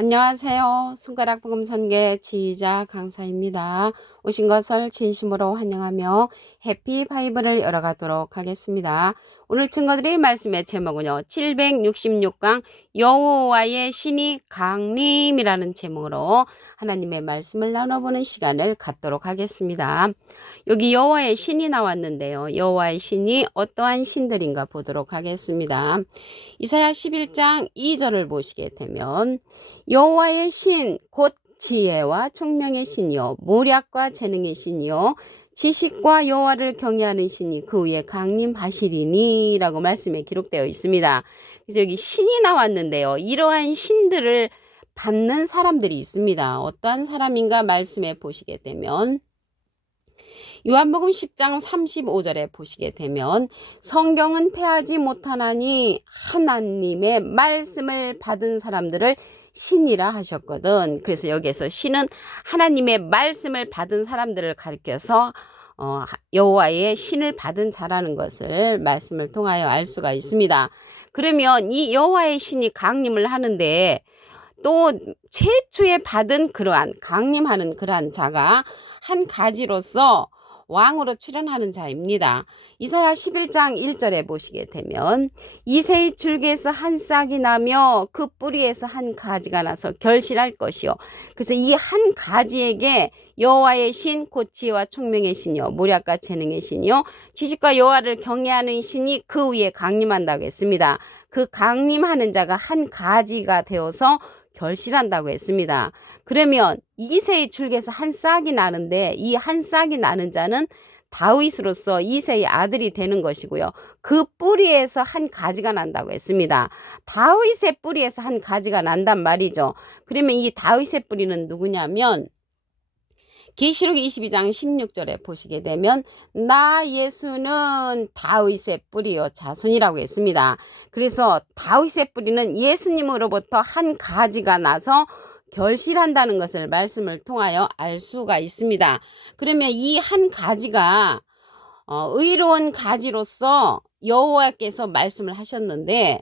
안녕하세요. 손가락 복음 선계 지휘자 강사입니다. 오신 것을 진심으로 환영하며 해피 바이블을 열어가도록 하겠습니다. 오늘 증거드릴 말씀의 제목은요. 766강 여호와의 신이 강림이라는 제목으로 하나님의 말씀을 나눠보는 시간을 갖도록 하겠습니다. 여기 여호와의 신이 나왔는데요. 여호와의 신이 어떠한 신들인가 보도록 하겠습니다. 이사야 11장 2절을 보시게 되면 여호와의 신 곧 지혜와 총명의 신이요 모략과 재능의 신이요 지식과 여호와를 경외하는 신이 그 위에 강림하시리니 라고 말씀에 기록되어 있습니다. 그래서 여기 신이 나왔는데요. 이러한 신들을 받는 사람들이 있습니다. 어떠한 사람인가 말씀에 보시게 되면 요한복음 10장 35절에 보시게 되면 성경은 패하지 못하나니 하나님의 말씀을 받은 사람들을 신이라 하셨거든. 그래서 여기에서 신은 하나님의 말씀을 받은 사람들을 가리켜서 여호와의 신을 받은 자라는 것을 말씀을 통하여 알 수가 있습니다. 그러면 이 여호와의 신이 강림을 하는데 또 최초에 받은 그러한 강림하는 그러한 자가 한 가지로서 왕으로 출현하는 자입니다. 이사야 11장 1절에 보시게 되면 이새의 줄기에서 한 싹이 나며 그 뿌리에서 한 가지가 나서 결실할 것이요. 그래서 이 한 가지에게 여호와의 신 곧 지혜와 총명의 신이요 모략과 재능의 신이요 지식과 여호와를 경외하는 신이 그 위에 강림한다고 했습니다. 그 강림하는 자가 한 가지가 되어서 결실한다고 했습니다. 그러면 이새의 줄기에서 한 싹이 나는데 이 한 싹이 나는 자는 다윗으로서 이새의 아들이 되는 것이고요. 그 뿌리에서 한 가지가 난다고 했습니다. 다윗의 뿌리에서 한 가지가 난단 말이죠. 그러면 이 다윗의 뿌리는 누구냐면 계시록 22장 16절에 보시게 되면 나 예수는 다윗의 뿌리요 자손이라고 했습니다. 그래서 다윗의 뿌리는 예수님으로부터 한 가지가 나서 결실한다는 것을 말씀을 통하여 알 수가 있습니다. 그러면 이 한 가지가 의로운 가지로서 여호와께서 말씀을 하셨는데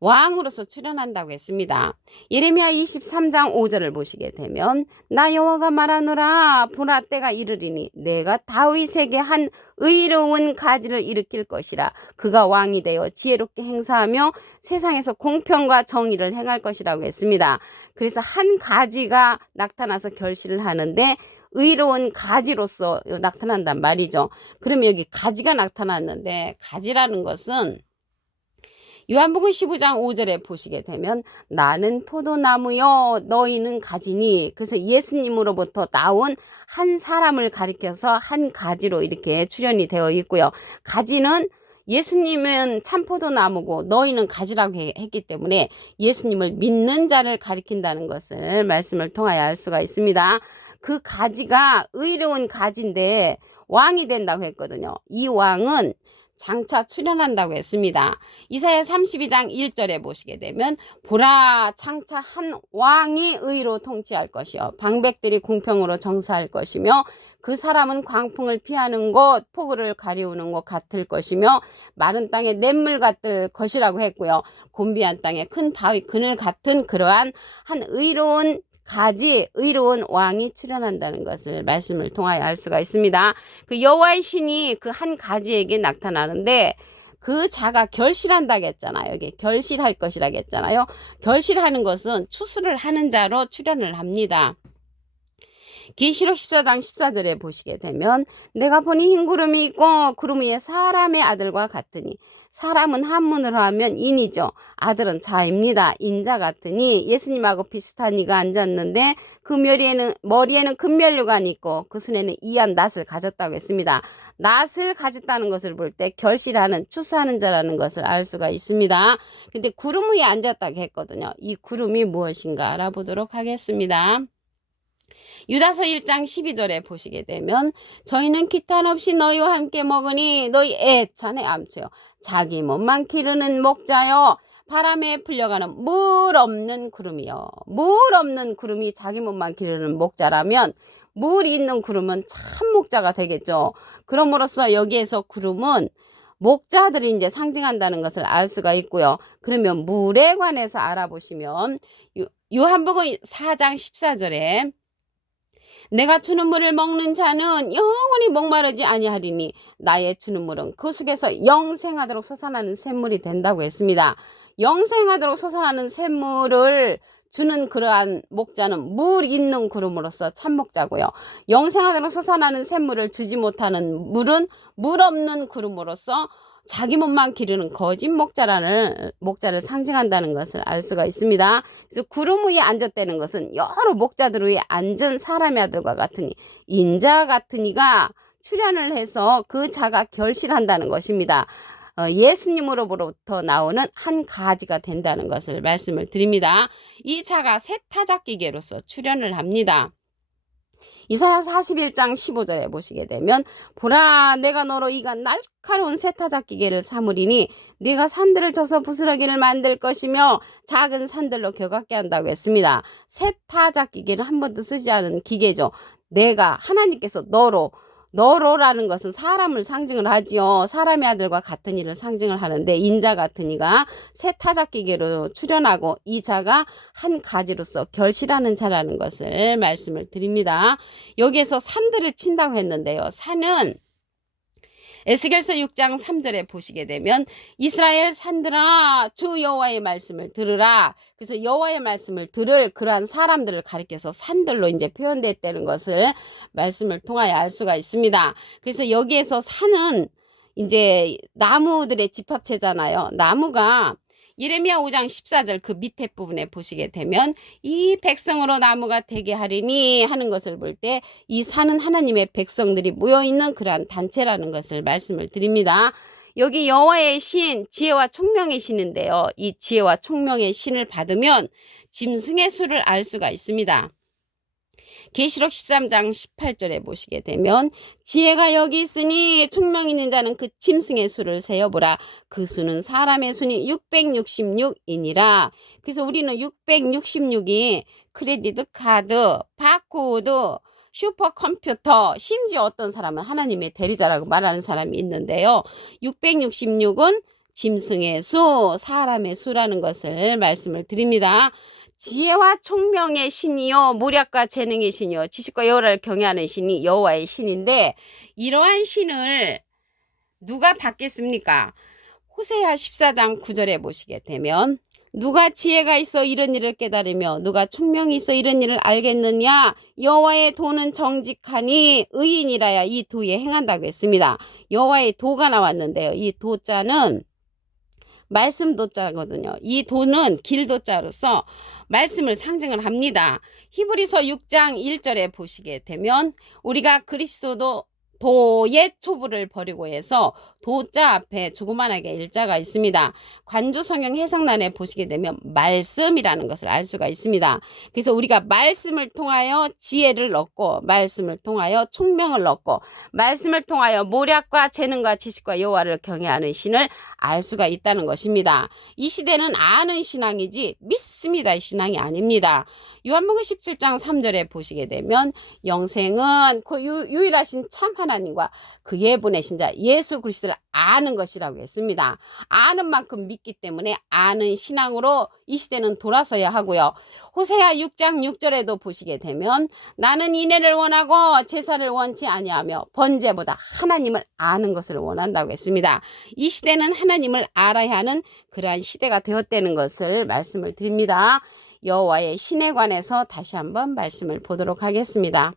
왕으로서 출현한다고 했습니다. 예레미야 23장 5절을 보시게 되면 나 여호와가 말하노라 보라 때가 이르리니 내가 다윗에게 한 의로운 가지를 일으킬 것이라 그가 왕이 되어 지혜롭게 행사하며 세상에서 공평과 정의를 행할 것이라고 했습니다. 그래서 한 가지가 나타나서 결실을 하는데 의로운 가지로서 나타난단 말이죠. 그러면 여기 가지가 나타났는데 가지라는 것은 요한복음 15장 5절에 보시게 되면 나는 포도나무요 너희는 가지니 그래서 예수님으로부터 나온 한 사람을 가리켜서 한 가지로 이렇게 출현이 되어 있고요. 가지는 예수님은 참포도나무고 너희는 가지라고 했기 때문에 예수님을 믿는 자를 가리킨다는 것을 말씀을 통하여 알 수가 있습니다. 그 가지가 의로운 가지인데 왕이 된다고 했거든요. 이 왕은 장차 출현한다고 했습니다. 이사야 32장 1절에 보시게 되면 보라 장차 한 왕이 의로 통치할 것이요 방백들이 공평으로 정사할 것이며 그 사람은 광풍을 피하는 곳 폭우를 가리우는 것 같을 것이며 마른 땅에 냇물 같을 것이라고 했고요. 곤비한 땅에 큰 바위 그늘 같은 그러한 한 의로운 가지 의로운 왕이 출현한다는 것을 말씀을 통하여 알 수가 있습니다. 그 여호와의 신이 그 한 가지에게 나타나는데 그 자가 결실한다고 했잖아요. 여기 결실할 것이라고 했잖아요. 결실하는 것은 추수를 하는 자로 출현을 합니다. 계시록 14장 14절에 보시게 되면 내가 보니 흰 구름이 있고 구름 위에 사람의 아들과 같으니 사람은 한문으로 하면 인이죠. 아들은 자입니다. 인자 같으니 예수님하고 비슷한 이가 앉았는데 그 머리에는 금면류관이 있고 그 손에는 이한 낫을 가졌다고 했습니다. 낫을 가졌다는 것을 볼 때 결실하는 추수하는 자라는 것을 알 수가 있습니다. 근데 구름 위에 앉았다고 했거든요. 이 구름이 무엇인가 알아보도록 하겠습니다. 유다서 1장 12절에 보시게 되면 저희는 기탄 없이 너희와 함께 먹으니 너희 애찬에 암초요 자기 몸만 기르는 목자요 바람에 풀려가는 물 없는 구름이요. 물 없는 구름이 자기 몸만 기르는 목자라면 물이 있는 구름은 참 목자가 되겠죠. 그럼으로써 여기에서 구름은 목자들이 이제 상징한다는 것을 알 수가 있고요. 그러면 물에 관해서 알아보시면 요한복음 4장 14절에 내가 주는 물을 먹는 자는 영원히 목마르지 아니하리니 나의 주는 물은 그 속에서 영생하도록 솟아나는 샘물이 된다고 했습니다. 영생하도록 솟아나는 샘물을 주는 그러한 목자는 물 있는 구름으로서 참목자고요. 영생하도록 솟아나는 샘물을 주지 못하는 물은 물 없는 구름으로서 자기 몸만 기르는 거짓 목자를 상징한다는 것을 알 수가 있습니다. 그래서 구름 위에 앉았다는 것은 여러 목자들 위에 앉은 사람의 아들과 같으니 인자 같으니가 출현을 해서 그 자가 결실한다는 것입니다. 예수님으로부터 나오는 한 가지가 된다는 것을 말씀을 드립니다. 이 자가 새 타작기계로서 출현을 합니다. 이사야 41장 15절에 보시게 되면 보라 내가 너로 이가 날카로운 세타작기계를 삼으리니 네가 산들을 쳐서 부스러기를 만들 것이며 작은 산들로 겨같게 한다고 했습니다. 세타작기계를 한 번도 쓰지 않은 기계죠. 내가 하나님께서 너로라는 것은 사람을 상징을 하지요. 사람의 아들과 같은 이를 상징을 하는데 인자 같은 이가 새 타작기계로 출현하고 이 자가 한 가지로서 결실하는 자라는 것을 말씀을 드립니다. 여기에서 산들을 친다고 했는데요. 산은 에스겔서 6장 3절에 보시게 되면 이스라엘 산들아 주 여호와의 말씀을 들으라. 그래서 여호와의 말씀을 들을 그러한 사람들을 가리켜서 산들로 이제 표현됐다는 것을 말씀을 통하여 알 수가 있습니다. 그래서 여기에서 산은 이제 나무들의 집합체잖아요. 나무가 예레미야 5장 14절 그 밑에 부분에 보시게 되면 이 백성으로 나무가 되게 하리니 하는 것을 볼 때 이 산은 하나님의 백성들이 모여있는 그러한 단체라는 것을 말씀을 드립니다. 여기 여호와의 신, 지혜와 총명의 신인데요. 이 지혜와 총명의 신을 받으면 짐승의 수를 알 수가 있습니다. 계시록 13장 18절에 보시게 되면 지혜가 여기 있으니 총명 있는 자는 그 짐승의 수를 세어보라. 그 수는 사람의 수니 666이니라. 그래서 우리는 666이 크레디트 카드, 바코드, 슈퍼컴퓨터, 심지어 어떤 사람은 하나님의 대리자라고 말하는 사람이 있는데요. 666은 짐승의 수, 사람의 수라는 것을 말씀을 드립니다. 지혜와 총명의 신이요 모략과 재능의 신이요 지식과 여호와를 경외하는 신이 여호와의 신인데 이러한 신을 누가 받겠습니까? 호세아 14장 9절에 보시게 되면 누가 지혜가 있어 이런 일을 깨달으며 누가 총명이 있어 이런 일을 알겠느냐? 여호와의 도는 정직하니 의인이라야 이 도에 행한다고 했습니다. 여호와의 도가 나왔는데요. 이 도자는 말씀 도자거든요. 이 도는 길 도자로서 말씀을 상징을 합니다. 히브리서 6장 1절에 보시게 되면 우리가 그리스도도 도의 초부를 버리고 해서 도자 앞에 조그만하게 일자가 있습니다. 관조 성경 해석란에 보시게 되면 말씀이라는 것을 알 수가 있습니다. 그래서 우리가 말씀을 통하여 지혜를 얻고 말씀을 통하여 총명을 얻고 말씀을 통하여 모략과 재능과 지식과 여호와를 경외하는 신을 알 수가 있다는 것입니다. 이 시대는 아는 신앙이지 믿습니다 신앙이 아닙니다. 요한복음 17장 3절에 보시게 되면 영생은 그 유일하신 참 하나님과 그의 보내신 자 예수 그리스도를 아는 것이라고 했습니다. 아는 만큼 믿기 때문에 아는 신앙으로 이 시대는 돌아서야 하고요. 호세아 6장 6절에도 보시게 되면 나는 인애를 원하고 제사를 원치 아니하며 번제보다 하나님을 아는 것을 원한다고 했습니다. 이 시대는 하나님을 알아야 하는 그러한 시대가 되었다는 것을 말씀을 드립니다. 여호와의 신에 관해서 다시 한번 말씀을 보도록 하겠습니다.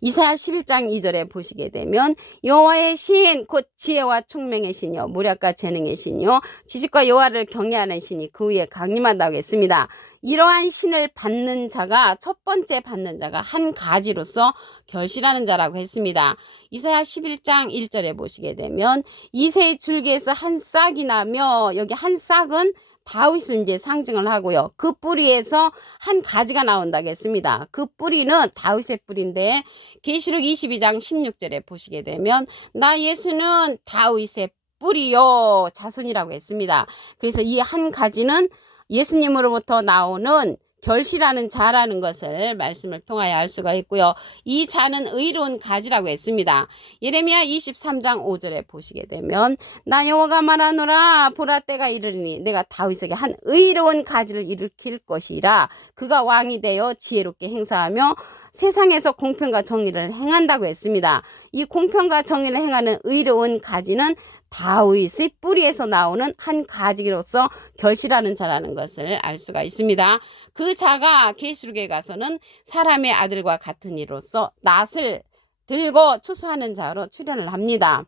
이사야 11장 2절에 보시게 되면 여호와의 신 곧 지혜와 총명의 신이요 모략과 재능의 신이요 지식과 여호와를 경외하는 신이 그 위에 강림한다고 했습니다. 이러한 신을 받는 자가 첫 번째 받는 자가 한 가지로서 결실하는 자라고 했습니다. 이사야 11장 1절에 보시게 되면 이새의 줄기에서 한 싹이 나며 여기 한 싹은 다윗을 이제 상징을 하고요. 그 뿌리에서 한 가지가 나온다고 했습니다. 그 뿌리는 다윗의 뿌리인데 계시록 22장 16절에 보시게 되면 나 예수는 다윗의 뿌리요 자손이라고 했습니다. 그래서 이 한 가지는 예수님으로부터 나오는 결실하는 자라는 것을 말씀을 통하여 알 수가 있고요. 이 자는 의로운 가지라고 했습니다. 예레미야 23장 5절에 보시게 되면 나 여호와가 말하노라 보라 때가 이르리니 내가 다윗에게 한 의로운 가지를 일으킬 것이라 그가 왕이 되어 지혜롭게 행사하며 세상에서 공평과 정의를 행한다고 했습니다. 이 공평과 정의를 행하는 의로운 가지는 다윗의 뿌리에서 나오는 한 가지로서 결실하는 자라는 것을 알 수가 있습니다. 그 자가 계시록에 가서는 사람의 아들과 같은 이로서 낫을 들고 추수하는 자로 출현을 합니다.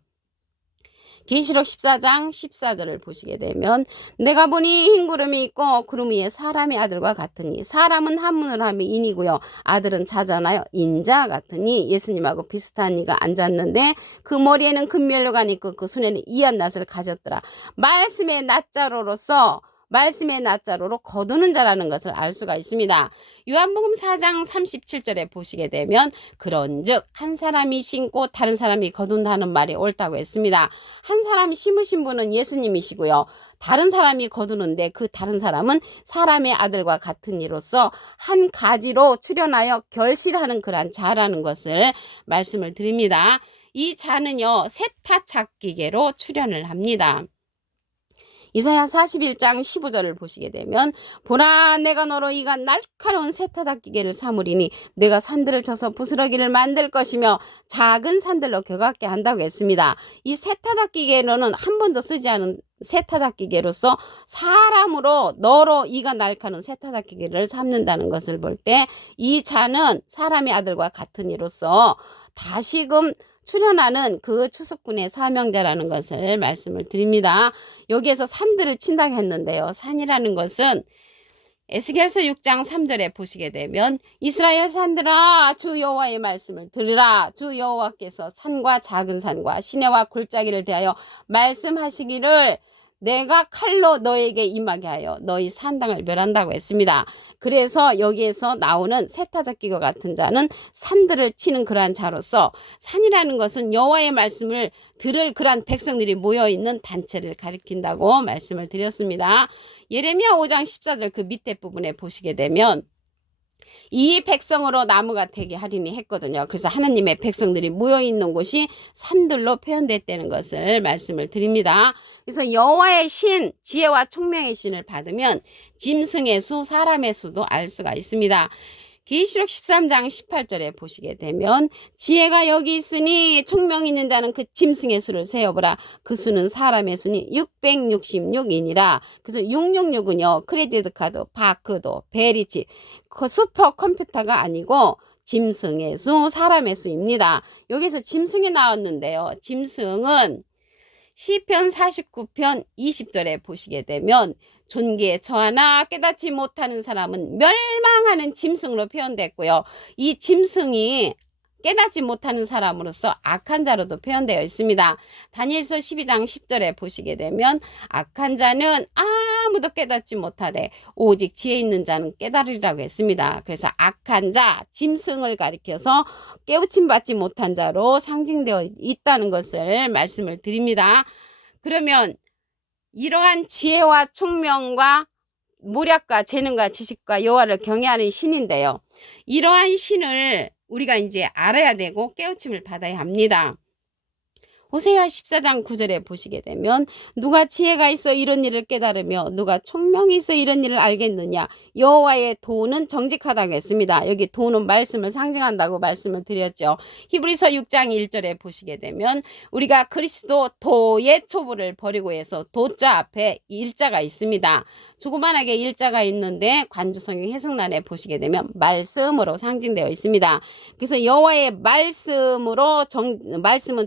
계시록 14장 14절을 보시게 되면 내가 보니 흰 구름이 있고 구름 위에 사람의 아들과 같으니 사람은 한문으로 하면 인이고요. 아들은 자잖아요. 인자 같으니 예수님하고 비슷한 이가 앉았는데 그 머리에는 금면류관이 있고 그 손에는 이한 낫을 가졌더라. 말씀의 낫자로로 거두는 자라는 것을 알 수가 있습니다. 요한복음 4장 37절에 보시게 되면 그런즉 한 사람이 심고 다른 사람이 거둔다는 말이 옳다고 했습니다. 한 사람이 심으신 분은 예수님이시고요. 다른 사람이 거두는데 그 다른 사람은 사람의 아들과 같은 이로서 한 가지로 출현하여 결실하는 그러한 자라는 것을 말씀을 드립니다. 이 자는요 세타착기계로 출현을 합니다. 이사야 41장 15절을 보시게 되면 보라 내가 너로 이가 날카로운 세타닥기계를 삼으리니 내가 산들을 쳐서 부스러기를 만들 것이며 작은 산들로 겨같게 한다고 했습니다. 이 세타닥기계로는 한 번도 쓰지 않은 세타닥기계로서 사람으로 너로 이가 날카로운 세타닥기계를 삼는다는 것을 볼 때 이 자는 사람의 아들과 같은 이로서 다시금 출현하는 그 추수꾼의 사명자라는 것을 말씀을 드립니다. 여기에서 산들을 친다고 했는데요. 산이라는 것은 에스겔서 6장 3절에 보시게 되면 이스라엘 산들아 주 여호와의 말씀을 들으라. 주 여호와께서 산과 작은 산과 시내와 골짜기를 대하여 말씀하시기를 내가 칼로 너에게 임하게 하여 너희 산당을 멸한다고 했습니다. 그래서 여기에서 나오는 세타작기와 같은 자는 산들을 치는 그러한 자로서 산이라는 것은 여호와의 말씀을 들을 그러한 백성들이 모여있는 단체를 가리킨다고 말씀을 드렸습니다. 예레미야 5장 14절 그 밑에 부분에 보시게 되면 이 백성으로 나무가 되게 하리니 했거든요. 그래서 하나님의 백성들이 모여있는 곳이 산들로 표현됐다는 것을 말씀을 드립니다. 그래서 여호와의 신, 지혜와 총명의 신을 받으면 짐승의 수, 사람의 수도 알 수가 있습니다. 계시록 13장 18절에 보시게 되면 지혜가 여기 있으니 총명 있는 자는 그 짐승의 수를 세어보라. 그 수는 사람의 수니 666이니라. 그래서 666은요. 크레디트 카드, 바크도, 베리치, 슈퍼 컴퓨터가 아니고 짐승의 수, 사람의 수입니다. 여기서 짐승이 나왔는데요. 짐승은 시편 49편 20절에 보시게 되면 존귀에 처하나 깨닫지 못하는 사람은 멸망하는 짐승으로 표현됐고요. 이 짐승이 깨닫지 못하는 사람으로서 악한 자로도 표현되어 있습니다. 다니엘서 12장 10절에 보시게 되면 악한 자는 아무도 깨닫지 못하되 오직 지혜 있는 자는 깨달으리라고 했습니다. 그래서 악한 자, 짐승을 가리켜서 깨우침 받지 못한 자로 상징되어 있다는 것을 말씀을 드립니다. 그러면 이러한 지혜와 총명과 모략과 재능과 지식과 여호와를 경외하는 신인데요. 이러한 신을 우리가 이제 알아야 되고 깨우침을 받아야 합니다. 호세아 14장 9절에 보시게 되면 누가 지혜가 있어 이런 일을 깨달으며 누가 총명이 있어 이런 일을 알겠느냐. 여호와의 도는 정직하다고 했습니다. 여기 도는 말씀을 상징한다고 말씀을 드렸죠. 히브리서 6장 1절에 보시게 되면 우리가 그리스도 도의 초보를 버리고 해서 도자 앞에 일자가 있습니다. 조그만하게 일자가 있는데 관주성경 해석란에 보시게 되면 말씀으로 상징되어 있습니다. 그래서 여호와의 말씀은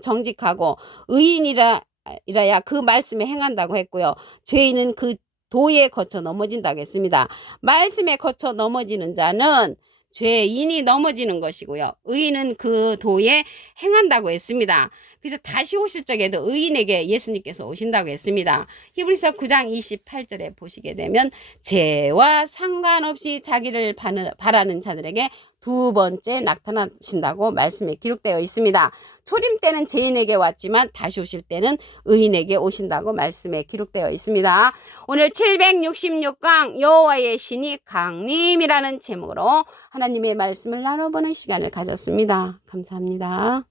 정직하고 의인이라야 그 말씀에 행한다고 했고요. 죄인은 그 도에 거쳐 넘어진다고 했습니다. 말씀에 거쳐 넘어지는 자는 죄인이 넘어지는 것이고요. 의인은 그 도에 행한다고 했습니다. 그래서 다시 오실 적에도 의인에게 예수님께서 오신다고 했습니다. 히브리서 9장 28절에 보시게 되면 죄와 상관없이 자기를 바라는 자들에게 두 번째 나타나신다고 말씀에 기록되어 있습니다. 초림 때는 죄인에게 왔지만 다시 오실 때는 의인에게 오신다고 말씀에 기록되어 있습니다. 오늘 766강 여호와의 신이 강림이라는 제목으로 하나님의 말씀을 나눠보는 시간을 가졌습니다. 감사합니다.